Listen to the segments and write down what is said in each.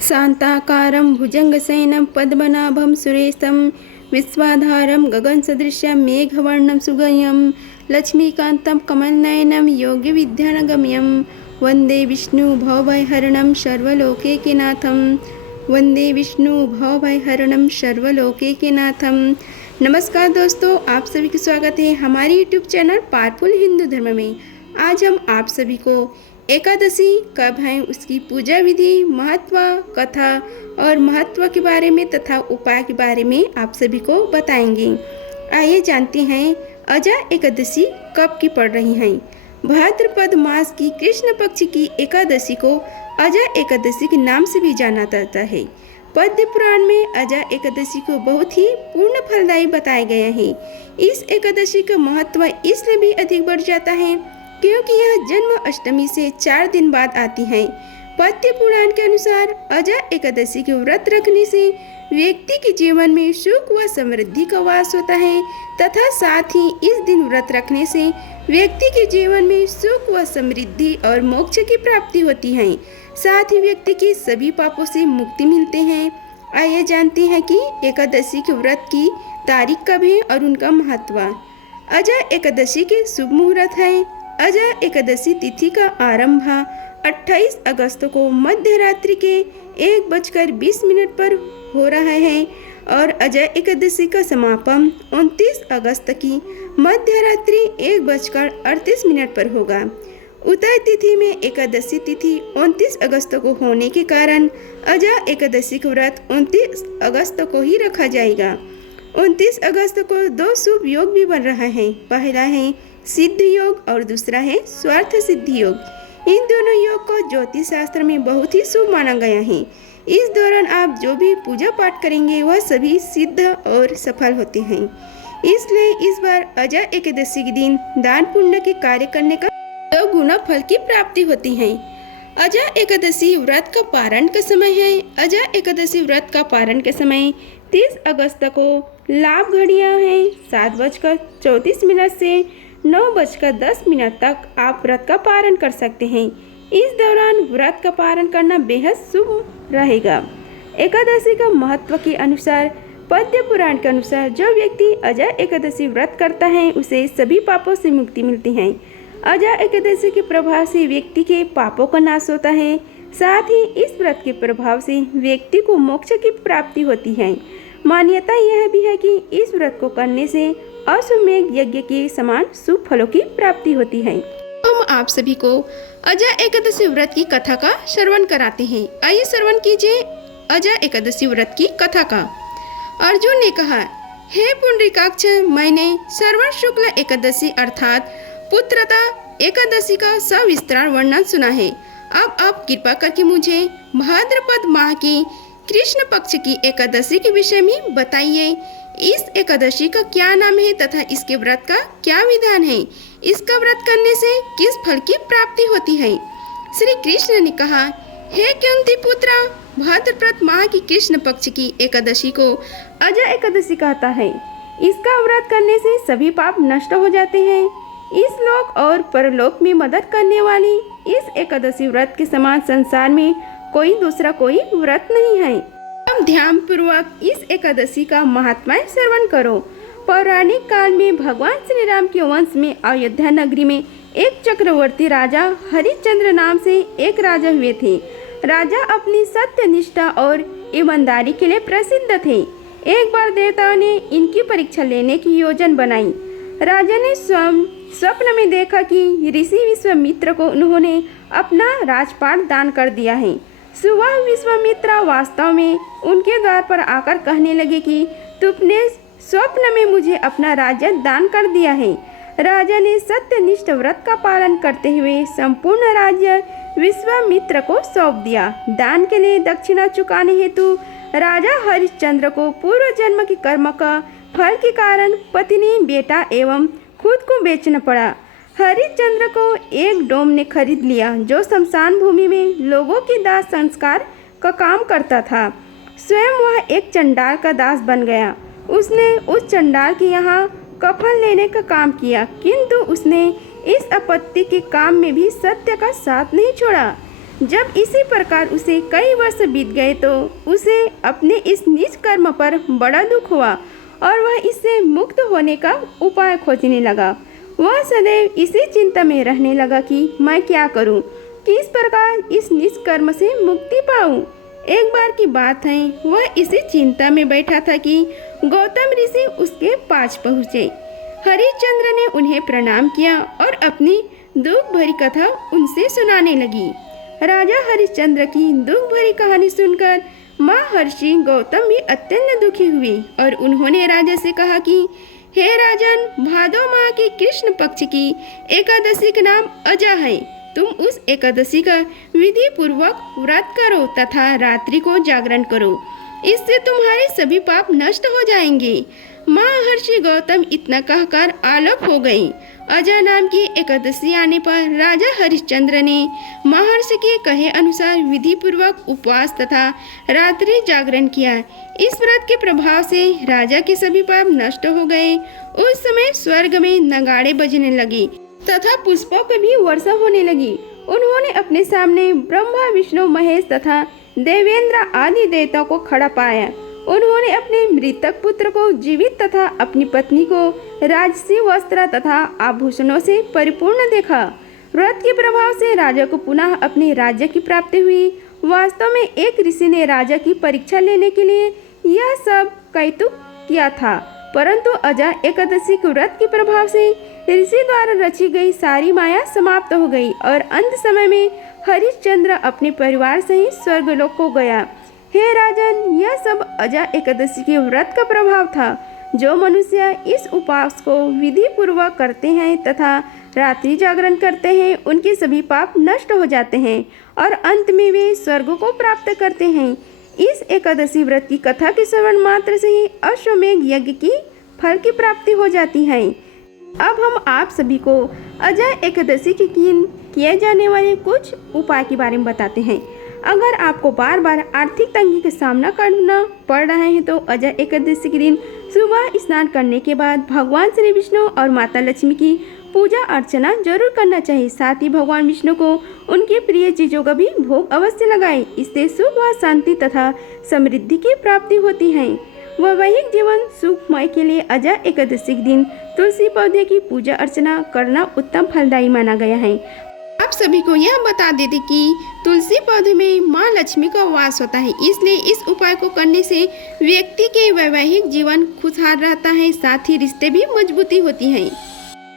शान्ताकारं भुजङ्गशयनं पद्मनाभं सुरेशं विश्वाधारं गगनसदृशं मेघवर्णं सुगम्यं लक्ष्मीकान्तं कमलनयनं योगिविद्यानगम्यं वन्दे विष्णुभवभयहरणं सर्वलोकैकनाथं वन्दे विष्णुभवभयहरणं सर्वलोकैकनाथं। नमस्कार दोस्तों, आप सभी का स्वागत है हमारे यूट्यूब चैनल पावरफुल हिंदू धर्म में। आज हम आप सभी को एकादशी कब है, उसकी पूजा विधि, महत्व, कथा और महत्व के बारे में तथा उपाय के बारे में आप सभी को बताएंगे। आइए जानते हैं अजा एकादशी कब की पड़ रही है। भाद्रपद मास की कृष्ण पक्ष की एकादशी को अजा एकादशी के नाम से भी जाना जाता है। पद्म पुराण में अजा एकादशी को बहुत ही पूर्ण फलदायी बताया गया है। इस एकादशी का महत्व इसलिए भी अधिक बढ़ जाता है क्योंकि यह जन्म अष्टमी से 4 दिन बाद आती है। पद्म पुराण के अनुसार अजा एकादशी के व्रत रखने से व्यक्ति के जीवन में सुख व समृद्धि का वास होता है तथा साथ ही इस दिन व्रत रखने से व्यक्ति के जीवन में सुख व समृद्धि और मोक्ष की प्राप्ति होती है। साथ ही व्यक्ति के सभी पापों से मुक्ति मिलते हैं। आइए जानते हैं कि एकादशी के व्रत की तारीख कब है और उनका महत्व। अजा एकादशी के शुभ मुहूर्त है। अजा एकादशी तिथि का आरंभ 28 अगस्त को मध्य रात्रि के 1:20 पर हो रहा है और अजा एकादशी का समापन 29 अगस्त की मध्य रात्रि 1:38 पर होगा। उदय तिथि में एकादशी तिथि 29 अगस्त को होने के कारण अजा एकादशी का व्रत 29 अगस्त को ही रखा जाएगा। 29 अगस्त को 2 शुभ योग भी बन रहा है। पहला है सिद्ध योग और दूसरा है स्वार्थ सिद्धि योग। इन दोनों योग को ज्योतिष शास्त्र में बहुत ही शुभ माना गया है। इस दौरान आप जो भी पूजा पाठ करेंगे वह सभी सिद्ध और सफल होते हैं। इसलिए इस बार अजा एकादशी के दिन दान पुण्य के कार्य करने का 2 गुना फल की प्राप्ति होती है। अजा एकादशी व्रत का पारण का समय है। अजा एकादशी व्रत का पारण का समय 30 अगस्त को लाभ घड़ियाँ हैं 7:34 से 9:10 तक आप व्रत का पारण कर सकते हैं। इस दौरान व्रत का पारण करना बेहद शुभ रहेगा। एकादशी का महत्व के अनुसार पद्म पुराण के अनुसार जो व्यक्ति अजा एकादशी व्रत करता है उसे सभी पापों से मुक्ति मिलती है। अजा एकादशी के प्रभाव से व्यक्ति के पापों का नाश होता है। साथ ही इस व्रत के प्रभाव से व्यक्ति को मोक्ष की प्राप्ति होती है। मान्यता यह भी है कि इस व्रत को करने से अश्वमेध यज्ञ के समान शुभ फलों की प्राप्ति होती है। हम आप सभी को अजा एकादशी व्रत की कथा का श्रवण कराते हैं। आइए श्रवण कीजिए अजा एकादशी व्रत की कथा का। अर्जुन ने कहा, हे पुंडरीकाक्ष, मैंने श्रवण शुक्ल एकादशी अर्थात पुत्रता एकादशी का सविस्तार वर्णन सुना है। अब आप कृपा करके मुझे भाद्रपद माह की कृष्ण पक्ष की एकादशी के विषय में बताइए। इस एकादशी का क्या नाम है तथा इसके व्रत का क्या विधान है। इसका व्रत करने से किस फल की प्राप्ति होती है। श्री कृष्ण ने कहा, हे कुंती पुत्रा, भाद्रपद माह की कृष्ण पक्ष की एकादशी को अजा एकादशी कहता है। इसका व्रत करने से सभी पाप नष्ट हो जाते हैं। इस लोक और परलोक में मदद करने वाली इस एकादशी व्रत के समान संसार में कोई दूसरा कोई व्रत नहीं है। अब ध्यान पूर्वक इस एकादशी का महात्म्य श्रवण करो। पौराणिक काल में भगवान श्री राम के वंश में अयोध्या नगरी में एक चक्रवर्ती राजा हरिश्चंद्र नाम से एक राजा हुए थे। राजा अपनी सत्यनिष्ठा और ईमानदारी के लिए प्रसिद्ध थे। एक बार देवताओं ने इनकी परीक्षा लेने की योजना बनाई। राजा ने स्वयं स्वप्न में देखा कि ऋषि विश्वामित्र को उन्होंने अपना राजपाट दान कर दिया है। सुबह विश्वामित्र वास्तव में उनके द्वार पर आकर कहने लगे कि तुमने स्वप्न में मुझे अपना राज्य दान कर दिया है। राजा ने सत्यनिष्ठ व्रत का पालन करते हुए संपूर्ण राज्य विश्वामित्र को सौंप दिया। दान के लिए दक्षिणा चुकाने हेतु राजा हरिश्चंद्र को पूर्व जन्म के कर्म का फल के कारण पत्नी, बेटा एवं खुद को बेचना पड़ा। हरिश्चंद्र को एक डोम ने खरीद लिया जो शमशान भूमि में लोगों के दाह संस्कार का काम करता था। स्वयं वह एक चंडाल का दास बन गया। उसने उस चंडाल के यहाँ कफन लेने का काम किया, किंतु उसने इस आपत्ति के काम में भी सत्य का साथ नहीं छोड़ा। जब इसी प्रकार उसे कई वर्ष बीत गए तो उसे अपने इस नीच कर्म पर बड़ा दुख हुआ और वह इससे मुक्त होने का उपाय खोजने लगा। वह सदैव इसी चिंता में रहने लगा कि मैं क्या करूं, किस प्रकार इस नीच कर्म से मुक्ति पाऊं। एक बार की बात है, वह इसी चिंता में बैठा था कि गौतम ऋषि उसके पास पहुँचे। हरिश्चंद्र ने उन्हें प्रणाम किया और अपनी दुख भरी कथा उनसे सुनाने लगी। राजा हरिश्चंद्र की दुख भरी कहानी सुनकर महर्षि गौतम भी अत्यंत दुखी हुए और उन्होंने राजा से कहा कि हे राजन, भादो माह की कृष्ण पक्ष की एकादशी का नाम अजा है। तुम उस एकादशी का विधि पूर्वक व्रत करो तथा रात्रि को जागरण करो, इससे तुम्हारे सभी पाप नष्ट हो जाएंगे। महर्षि गौतम इतना कहकर आलोक हो गए। अजा नाम की एकादशी आने पर राजा हरिश्चंद्र ने महर्षि के कहे अनुसार विधि पूर्वक उपवास तथा रात्रि जागरण किया। इस व्रत के प्रभाव से राजा के सभी पाप नष्ट हो गए। उस समय स्वर्ग में नगाड़े बजने लगे तथा पुष्पों की भी वर्षा होने लगी। उन्होंने अपने सामने ब्रह्मा, विष्णु, महेश तथा देवेंद्र आदि देवताओं को खड़ा पाया। उन्होंने अपने मृतक पुत्र को जीवित तथा अपनी पत्नी को राजसी वस्त्र तथा आभूषणों से परिपूर्ण देखा। व्रत के प्रभाव से राजा को पुनः अपने राज्य की प्राप्ति हुई। वास्तव में एक ऋषि ने राजा की परीक्षा लेने के लिए यह सब कौतुक किया था, परंतु अजा एकादशी के व्रत के प्रभाव से ऋषि द्वारा रची गई सारी माया समाप्त हो गई और अंत समय में हरिश्चंद्र अपने परिवार सहित स्वर्गलोक को गया। हे राजन, यह सब अजा एकादशी के व्रत का प्रभाव था। जो मनुष्य इस उपवास को विधि पूर्वक करते हैं तथा रात्रि जागरण करते हैं, उनके सभी पाप नष्ट हो जाते हैं और अंत में वे स्वर्ग को प्राप्त करते हैं। इस एकादशी व्रत की कथा के श्रवण मात्र से ही अश्वमेघ यज्ञ की फल की प्राप्ति हो जाती है। अब हम आप सभी को अजा एकादशी के किए जाने वाले कुछ उपाय के बारे में बताते हैं। अगर आपको बार बार आर्थिक तंगी का सामना करना पड़ रहा है तो अजा एकादशी के दिन सुबह स्नान करने के बाद भगवान श्री विष्णु और माता लक्ष्मी की पूजा अर्चना जरूर करना चाहिए। साथ ही भगवान विष्णु को उनके प्रिय चीज़ों का भी भोग अवश्य लगाएं। इससे सुख व शांति तथा समृद्धि की प्राप्ति होती है। वैवाहिक जीवन सुखमय के लिए अजा एकादशी के दिन तुलसी पौधे की पूजा अर्चना करना उत्तम फलदायी माना गया है। आप सभी को यह बता देते कि तुलसी पौधे में माँ लक्ष्मी का वास होता है, इसलिए इस उपाय को करने से व्यक्ति के वैवाहिक जीवन खुशहाल रहता है, साथ ही रिश्ते भी मजबूती होती है।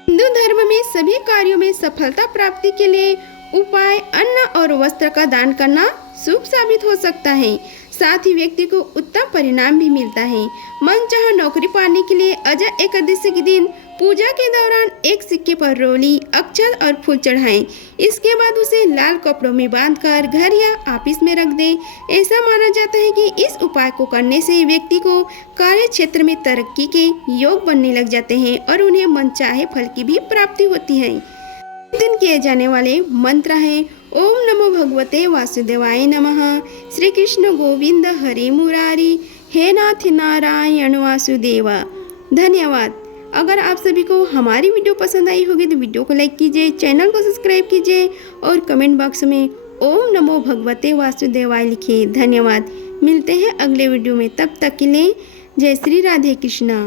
हिंदू धर्म में सभी कार्यों में सफलता प्राप्ति के लिए उपाय अन्न और वस्त्र का दान करना शुभ साबित हो सकता है। साथ ही व्यक्ति को उत्तम परिणाम भी मिलता है। मनचाहा नौकरी पाने के लिए अजा एकादशी के दिन पूजा के दौरान एक सिक्के पर रोली, अक्षत और फूल चढ़ाएं। इसके बाद उसे लाल कपड़ों में बांधकर घर या ऑफिस में रख दें। ऐसा माना जाता है कि इस उपाय को करने से व्यक्ति को कार्य क्षेत्र में तरक्की के योग बनने लग जाते हैं और उन्हें मनचाहे फल की भी प्राप्ति होती है। इस दिन किए जाने वाले मंत्र हैं ओम नमो भगवते वासुदेवाय नमः, श्री कृष्ण गोविंद हरे मुरारी, हे नाथ नारायण वासुदेवा। धन्यवाद। अगर आप सभी को हमारी वीडियो पसंद आई होगी तो वीडियो को लाइक कीजिए, चैनल को सब्सक्राइब कीजिए और कमेंट बॉक्स में ओम नमो भगवते वासुदेवाय लिखिए। धन्यवाद। मिलते हैं अगले वीडियो में, तब तक के लिए जय श्री राधे कृष्णा।